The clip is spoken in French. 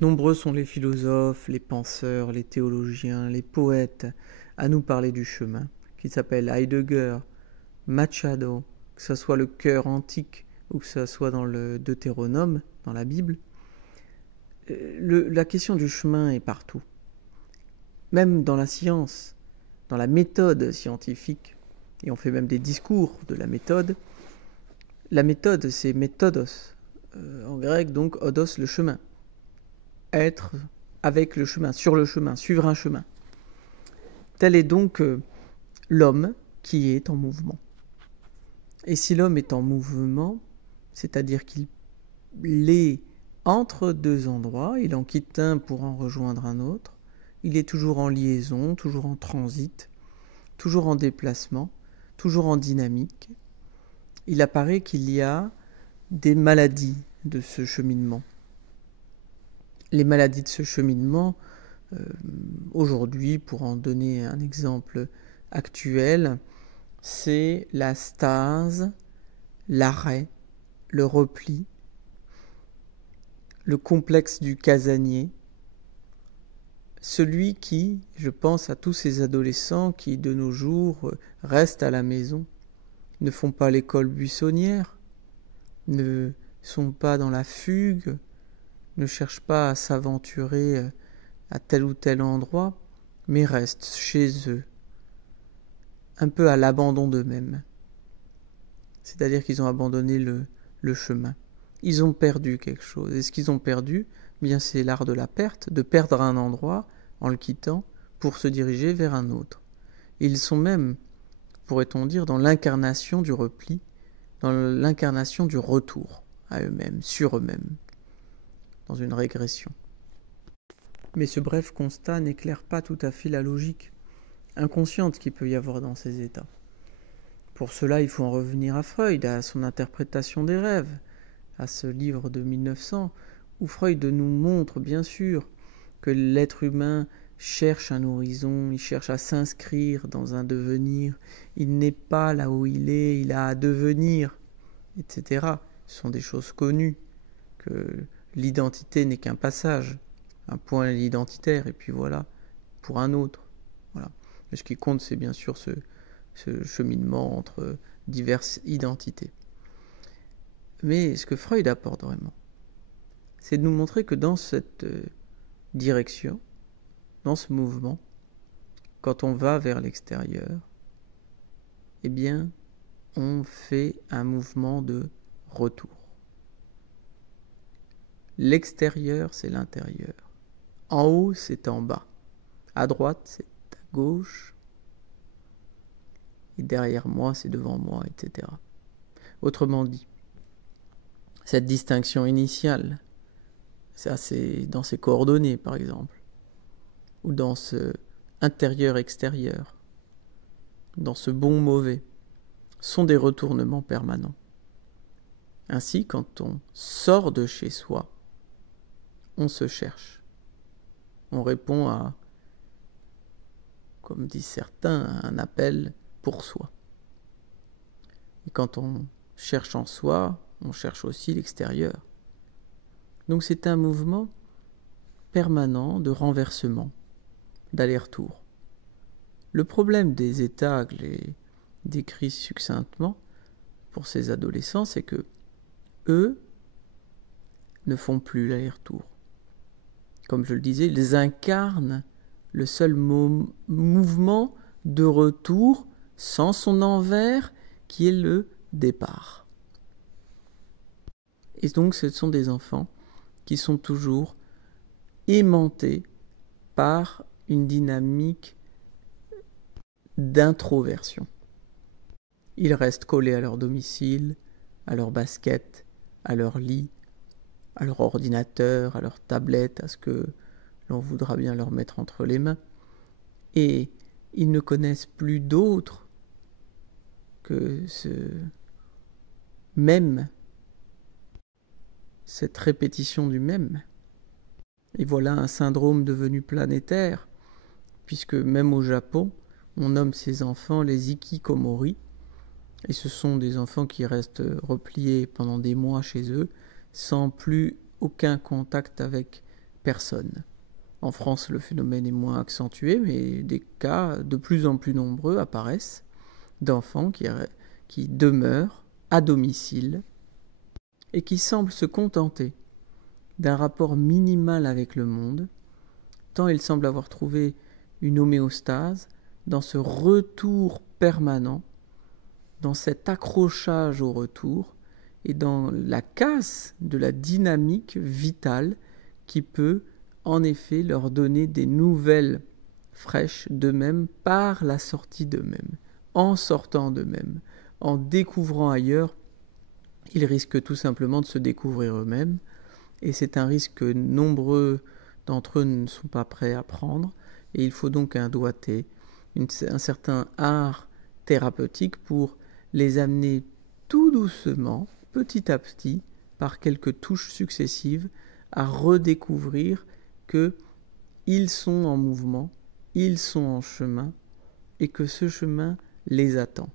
Nombreux sont les philosophes, les penseurs, les théologiens, les poètes à nous parler du chemin, qu'ils s'appellent Heidegger, Machado, que ce soit le chœur antique ou que ce soit dans le Deutéronome, dans la Bible. La question du chemin est partout. Même dans la science, dans la méthode scientifique, et on fait même des discours de la méthode. La méthode, c'est méthodos, en grec donc odos, le chemin. Être avec le chemin, sur le chemin, suivre un chemin. Tel est donc l'homme qui est en mouvement. Et si l'homme est en mouvement, c'est-à-dire qu'il est entre deux endroits, il en quitte un pour en rejoindre un autre, il est toujours en liaison, toujours en transit, toujours en déplacement, toujours en dynamique, il apparaît qu'il y a des maladies de ce cheminement. Les maladies de ce cheminement, aujourd'hui, pour en donner un exemple actuel, c'est la stase, l'arrêt, le repli, le complexe du casanier, celui qui, je pense à tous ces adolescents qui de nos jours restent à la maison, ne font pas l'école buissonnière, ne sont pas dans la fugue, ne cherchent pas à s'aventurer à tel ou tel endroit, mais restent chez eux, un peu à l'abandon d'eux-mêmes. C'est-à-dire qu'ils ont abandonné le chemin. Ils ont perdu quelque chose. Et ce qu'ils ont perdu, bien c'est l'art de la perte, de perdre un endroit en le quittant pour se diriger vers un autre. Ils sont même, pourrait-on dire, dans l'incarnation du repli, dans l'incarnation du retour à eux-mêmes, sur eux-mêmes, dans une régression. Mais ce bref constat n'éclaire pas tout à fait la logique inconsciente qu'il peut y avoir dans ces états. Pour cela, il faut en revenir à Freud, à son interprétation des rêves, à ce livre de 1900, où Freud nous montre bien sûr que l'être humain cherche un horizon, il cherche à s'inscrire dans un devenir, il n'est pas là où il a à devenir, etc. Ce sont des choses connues, que l'identité n'est qu'un passage, un point identitaire, et puis voilà, pour un autre. Voilà. Mais ce qui compte, c'est bien sûr ce cheminement entre diverses identités. Mais ce que Freud apporte vraiment, c'est de nous montrer que dans cette direction, dans ce mouvement, quand on va vers l'extérieur, eh bien, on fait un mouvement de retour. L'extérieur, c'est l'intérieur. En haut, c'est en bas. À droite, c'est à gauche. Et derrière moi, c'est devant moi, etc. Autrement dit, cette distinction initiale, ça c'est dans ces coordonnées par exemple, ou dans ce intérieur-extérieur, dans ce bon-mauvais, sont des retournements permanents. Ainsi, quand on sort de chez soi, on se cherche. On répond à, comme disent certains, un appel pour soi. Et quand on cherche en soi, on cherche aussi l'extérieur. Donc c'est un mouvement permanent de renversement, d'aller-retour. Le problème des états que j'ai décrits succinctement pour ces adolescents, c'est que eux ne font plus l'aller-retour. Comme je le disais, ils incarnent le seul mouvement de retour sans son envers qui est le départ. Et donc ce sont des enfants qui sont toujours aimantés par une dynamique d'introversion. Ils restent collés à leur domicile, à leur basket, à leur lit, à leur ordinateur, à leur tablette, à ce que l'on voudra bien leur mettre entre les mains. Et ils ne connaissent plus d'autre que ce même, cette répétition du même. Et voilà un syndrome devenu planétaire, puisque même au Japon, on nomme ces enfants les hikikomori, et ce sont des enfants qui restent repliés pendant des mois chez eux, sans plus aucun contact avec personne. En France, le phénomène est moins accentué, mais des cas de plus en plus nombreux apparaissent d'enfants qui demeurent à domicile et qui semblent se contenter d'un rapport minimal avec le monde, tant ils semblent avoir trouvé une homéostase dans ce retour permanent, dans cet accrochage au retour et dans la casse de la dynamique vitale qui peut en effet leur donner des nouvelles fraîches d'eux-mêmes par la sortie d'eux-mêmes. En sortant d'eux-mêmes, en découvrant ailleurs, ils risquent tout simplement de se découvrir eux-mêmes, et c'est un risque que nombreux d'entre eux ne sont pas prêts à prendre, et il faut donc un doigté, un certain art thérapeutique pour les amener tout doucement, petit à petit, par quelques touches successives, à redécouvrir qu'ils sont en mouvement, ils sont en chemin, et que ce chemin les attend.